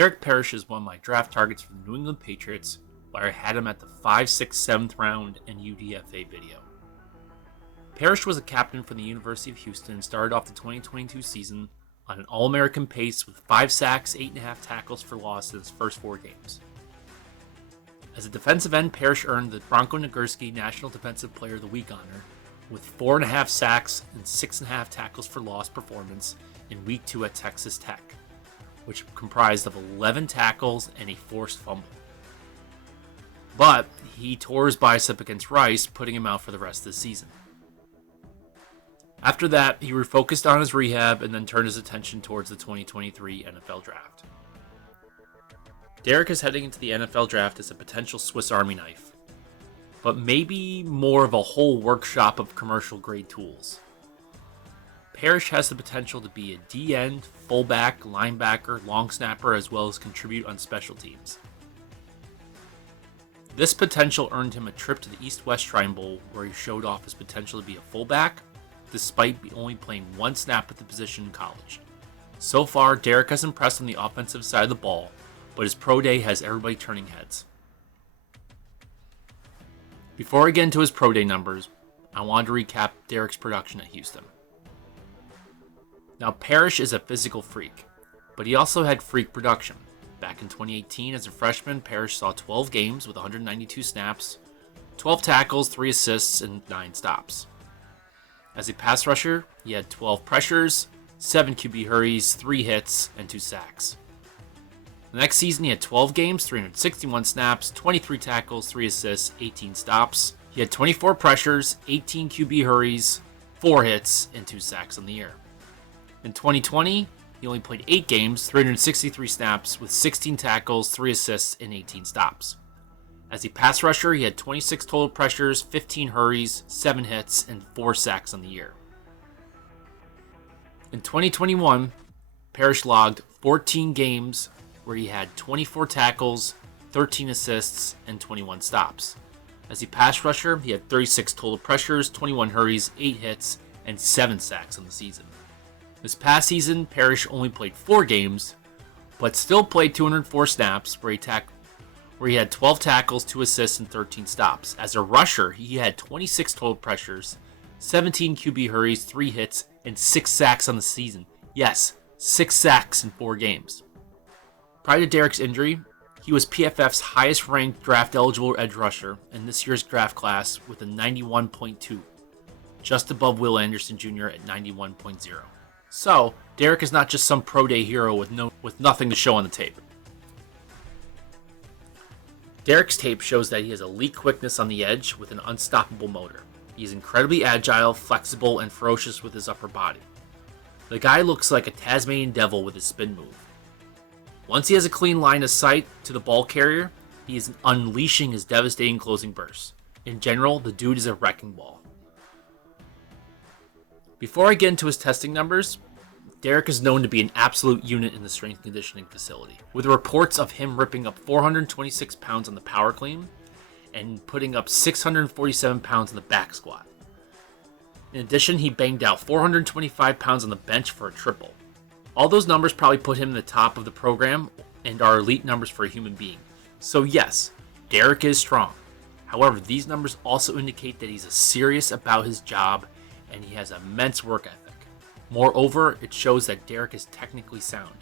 Derek Parish is one of my draft targets for the New England Patriots, where I had him at the 5th, 6th, 7th round in UDFA video. Parish was a captain for the University of Houston and started off the 2022 season on an All-American pace with 5 sacks, 8.5 tackles for loss in his first 4 games. As a defensive end, Parish earned the Bronko Nagurski National Defensive Player of the Week honor with 4.5 sacks and 6.5 tackles for loss performance in Week 2 at Texas Tech, which comprised of 11 tackles and a forced fumble. But he tore his bicep against Rice, putting him out for the rest of the season. After that, he refocused on his rehab and then turned his attention towards the 2023 NFL Draft. Derek is heading into the NFL Draft as a potential Swiss Army knife, but maybe more of a whole workshop of commercial-grade tools. Parish has the potential to be a D-end, fullback, linebacker, long snapper, as well as contribute on special teams. This potential earned him a trip to the East-West Shrine Bowl, where he showed off his potential to be a fullback, despite only playing 1 snap at the position in college. So far, Derek has impressed on the offensive side of the ball, but his pro day has everybody turning heads. Before I get into his pro day numbers, I wanted to recap Derek's production at Houston. Now, Parish is a physical freak, but he also had freak production. Back in 2018, as a freshman, Parish saw 12 games with 192 snaps, 12 tackles, 3 assists, and 9 stops. As a pass rusher, he had 12 pressures, 7 QB hurries, 3 hits, and 2 sacks. The next season, he had 12 games, 361 snaps, 23 tackles, 3 assists, 18 stops. He had 24 pressures, 18 QB hurries, 4 hits, and 2 sacks on the year. In 2020, he only played 8 games, 363 snaps, with 16 tackles, 3 assists, and 18 stops. As a pass rusher, he had 26 total pressures, 15 hurries, 7 hits, and 4 sacks on the year. In 2021, Parish logged 14 games where he had 24 tackles, 13 assists, and 21 stops. As a pass rusher, he had 36 total pressures, 21 hurries, 8 hits, and 7 sacks on the season. This past season, Parish only played 4 games, but still played 204 snaps where he had 12 tackles, 2 assists, and 13 stops. As a rusher, he had 26 total pressures, 17 QB hurries, 3 hits, and 6 sacks on the season. Yes, 6 sacks in 4 games. Prior to Derek's injury, he was PFF's highest-ranked draft-eligible edge rusher in this year's draft class with a 91.2, just above Will Anderson Jr. at 91.0. So, Derek is not just some pro day hero with nothing to show on the tape. Derek's tape shows that he has elite quickness on the edge with an unstoppable motor. He is incredibly agile, flexible, and ferocious with his upper body. The guy looks like a Tasmanian devil with his spin move. Once he has a clean line of sight to the ball carrier, he is unleashing his devastating closing bursts. In general, the dude is a wrecking ball. Before I get into his testing numbers, Derek is known to be an absolute unit in the strength conditioning facility, with reports of him ripping up 426 pounds on the power clean and putting up 647 pounds on the back squat. In addition, he banged out 425 pounds on the bench for a triple. All those numbers probably put him in the top of the program and are elite numbers for a human being. So yes, Derek is strong. However, these numbers also indicate that he's serious about his job and he has immense work ethic. Moreover, it shows that Derek is technically sound.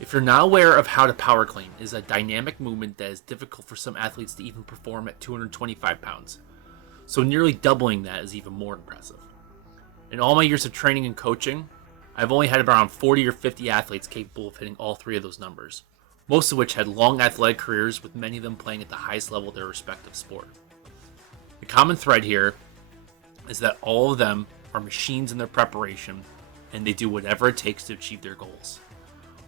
If you're not aware of how to power clean, it is a dynamic movement that is difficult for some athletes to even perform at 225 pounds. So nearly doubling that is even more impressive. In all my years of training and coaching, I've only had around 40 or 50 athletes capable of hitting all 3 of those numbers, most of which had long athletic careers with many of them playing at the highest level of their respective sport. The common thread here is that all of them are machines in their preparation, and they do whatever it takes to achieve their goals.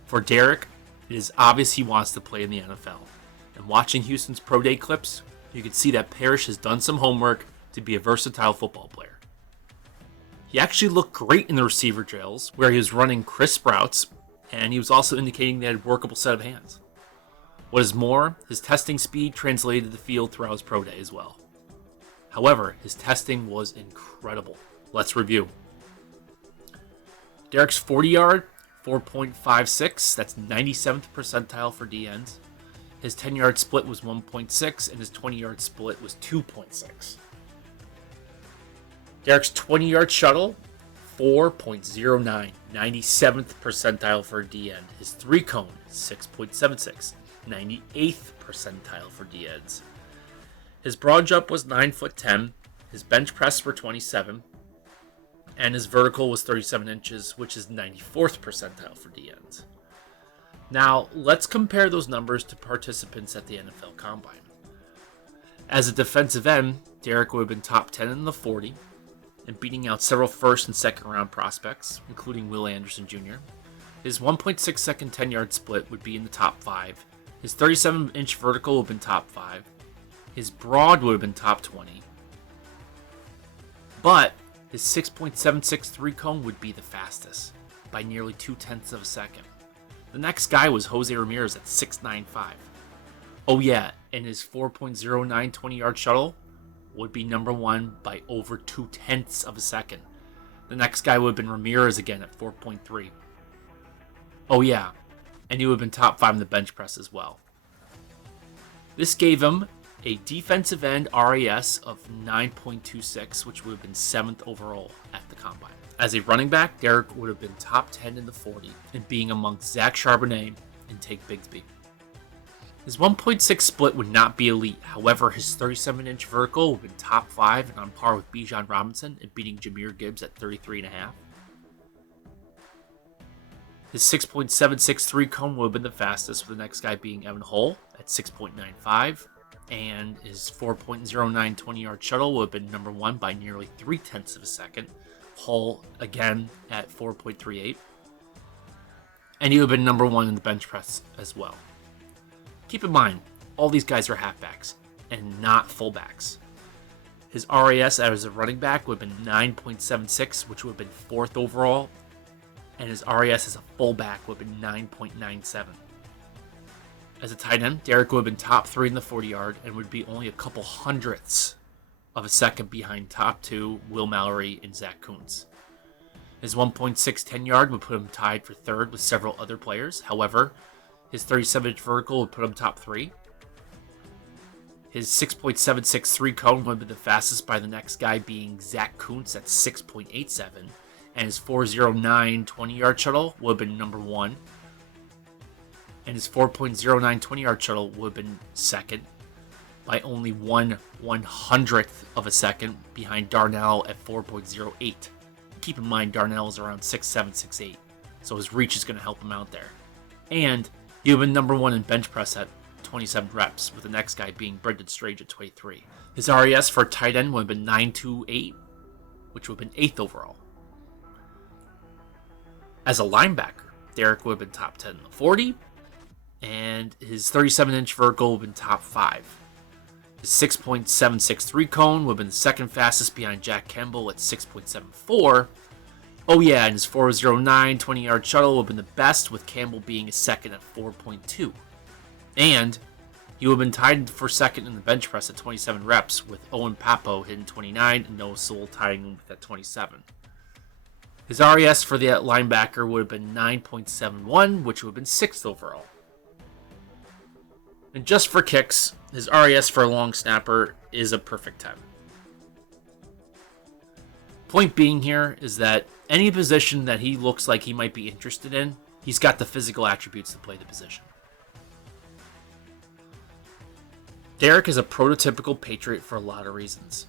For Derek, it is obvious he wants to play in the NFL, and watching Houston's pro day clips, you can see that Parish has done some homework to be a versatile football player. He actually looked great in the receiver drills, where he was running crisp routes, and he was also indicating that he had a workable set of hands. What is more, his testing speed translated to the field throughout his pro day as well. However, his testing was incredible. Let's review. Derek's 40-yard, 4.56. That's 97th percentile for D ends. His 10-yard split was 1.6, and his 20-yard split was 2.6. Derek's 20-yard shuttle, 4.09, 97th percentile for D end. His 3-cone, 6.76, 98th percentile for D ends. His broad jump was 9'10", his bench press were 27, and his vertical was 37 inches, which is 94th percentile for D ends. Now, let's compare those numbers to participants at the NFL Combine. As a defensive end, Derek would have been top 10 in the 40, and beating out several first and second round prospects, including Will Anderson Jr. His 1.6 second 10-yard split would be in the top 5. His 37-inch vertical would have been top 5. His broad would have been top 20. But his 6.76 3-cone would be the fastest, by nearly 0.2 of a second. The next guy was Jose Ramirez at 6.95. Oh yeah, and his 4.09 20-yard shuttle would be number 1 by over 0.2 of a second. The next guy would have been Ramirez again at 4.3. Oh yeah, and he would have been top 5 in the bench press as well. This gave him a defensive end RAS of 9.26, which would have been 7th overall at the Combine. As a running back, Derek would have been top 10 in the 40, and being amongst Zach Charbonnet and Tate Bigsby. His 1.6 split would not be elite, however his 37-inch vertical would have been top 5 and on par with Bijan Robinson and beating Jahmyr Gibbs at 33.5. His 6.76 3-cone would have been the fastest, with the next guy being Evan Hull at 6.95, and his 4.09 20-yard shuttle would have been number 1 by nearly 0.3 of a second. Hull again at 4.38, and he would have been number 1 in the bench press as well. Keep in mind, all these guys are halfbacks and not fullbacks. His RAS as a running back would have been 9.76, which would have been 4th overall, and his RAS as a fullback would have been 9.97. As a tight end, Derek would have been top 3 in the 40-yard and would be only a couple hundredths of a second behind top 2 Will Mallory and Zach Kuntz. His 1.6 10-yard would put him tied for 3rd with several other players. However, his 37-inch vertical would put him top 3. His 6.76 3-cone would be the fastest by the next guy being Zach Kuntz at 6.87. And his 4.09 20-yard shuttle would have been number 1. And his 4.09 20-yard shuttle would have been 2nd by only 1/100th of a second behind Darnell at 4.08. Keep in mind, Darnell is around 6'7", 6'8", so his reach is going to help him out there. And he would have been number 1 in bench press at 27 reps, with the next guy being Brendan Strange at 23. His RAS for tight end would have been 9.28, which would have been 8th overall. As a linebacker, Derek would have been top 10 in the 40, and his 37-inch vertical would have been top 5. His 6.76 3-cone would have been the 2nd fastest behind Jack Campbell at 6.74. Oh yeah, and his 4.09 20-yard shuttle would have been the best, with Campbell being a 2nd at 4.2. And he would have been tied for 2nd in the bench press at 27 reps, with Owen Papo hitting 29 and Noah Sewell tying him with at 27. His RAS for the linebacker would have been 9.71, which would have been 6th overall. And just for kicks, his RAS for a long snapper is a perfect 10. Point being here is that any position that he looks like he might be interested in, he's got the physical attributes to play the position. Derek is a prototypical Patriot for a lot of reasons.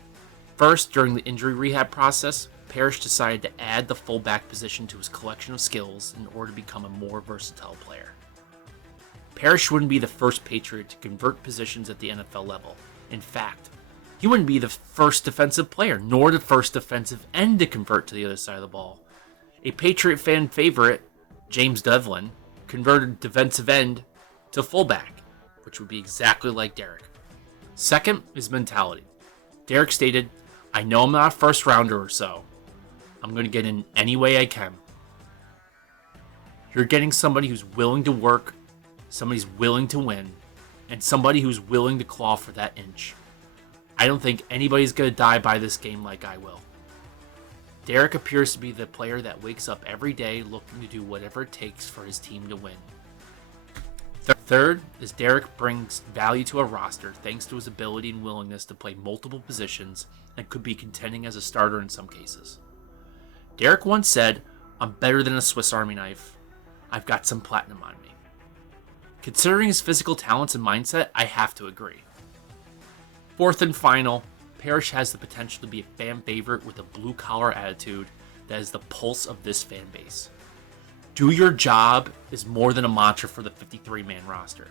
First, during the injury rehab process, Parish decided to add the fullback position to his collection of skills in order to become a more versatile player. Parish wouldn't be the first Patriot to convert positions at the NFL level. In fact, he wouldn't be the first defensive player, nor the first defensive end to convert to the other side of the ball. A Patriot fan favorite, James Devlin, converted defensive end to fullback, which would be exactly like Derek. Second is mentality. Derek stated, "I know I'm not a first rounder or so. I'm going to get in any way I can." You're getting somebody who's willing to work, somebody who's willing to win, and somebody who's willing to claw for that inch. I don't think anybody's going to die by this game like I will. Derek appears to be the player that wakes up every day looking to do whatever it takes for his team to win. Third is Derek brings value to a roster thanks to his ability and willingness to play multiple positions and could be contending as a starter in some cases. Derek once said, "I'm better than a Swiss Army knife. I've got some platinum on me." Considering his physical talents and mindset, I have to agree. Fourth and final, Parish has the potential to be a fan favorite with a blue-collar attitude that is the pulse of this fan base. Do your job is more than a mantra for the 53-man roster.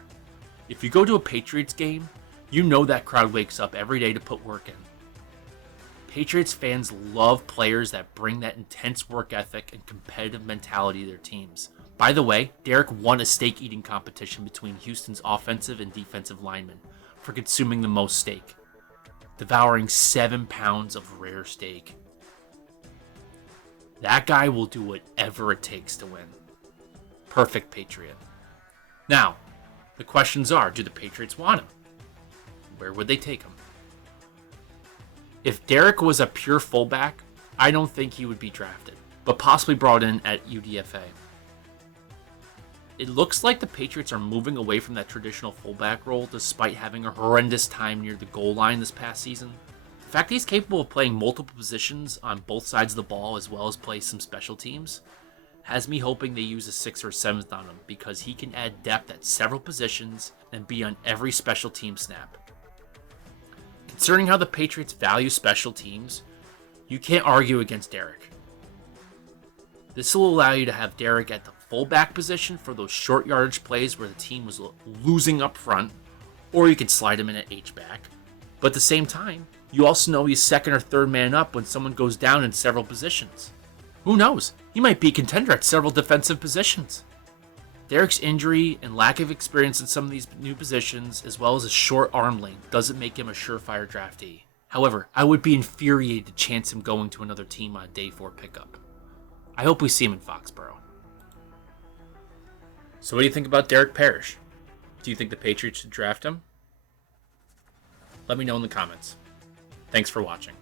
If you go to a Patriots game, you know that crowd wakes up every day to put work in. Patriots fans love players that bring that intense work ethic and competitive mentality to their teams. By the way, Derek won a steak eating competition between Houston's offensive and defensive linemen for consuming the most steak, devouring 7 pounds of rare steak. That guy will do whatever it takes to win. Perfect Patriot. Now, the questions are, do the Patriots want him? Where would they take him? If Derek was a pure fullback, I don't think he would be drafted, but possibly brought in at UDFA. It looks like the Patriots are moving away from that traditional fullback role despite having a horrendous time near the goal line this past season. The fact that he's capable of playing multiple positions on both sides of the ball as well as play some special teams has me hoping they use a 6th or 7th on him because he can add depth at several positions and be on every special team snap. Concerning how the Patriots value special teams, you can't argue against Derek. This will allow you to have Derek at the fullback position for those short yardage plays where the team was losing up front, or you can slide him in at H-back. But at the same time, you also know he's 2nd or 3rd man up when someone goes down in several positions. Who knows? He might be a contender at several defensive positions. Derek's injury and lack of experience in some of these new positions, as well as his short arm length, doesn't make him a surefire draftee. However, I would be infuriated to chance him going to another team on day 4 pickup. I hope we see him in Foxborough. So what do you think about Derek Parish? Do you think the Patriots should draft him? Let me know in the comments. Thanks for watching.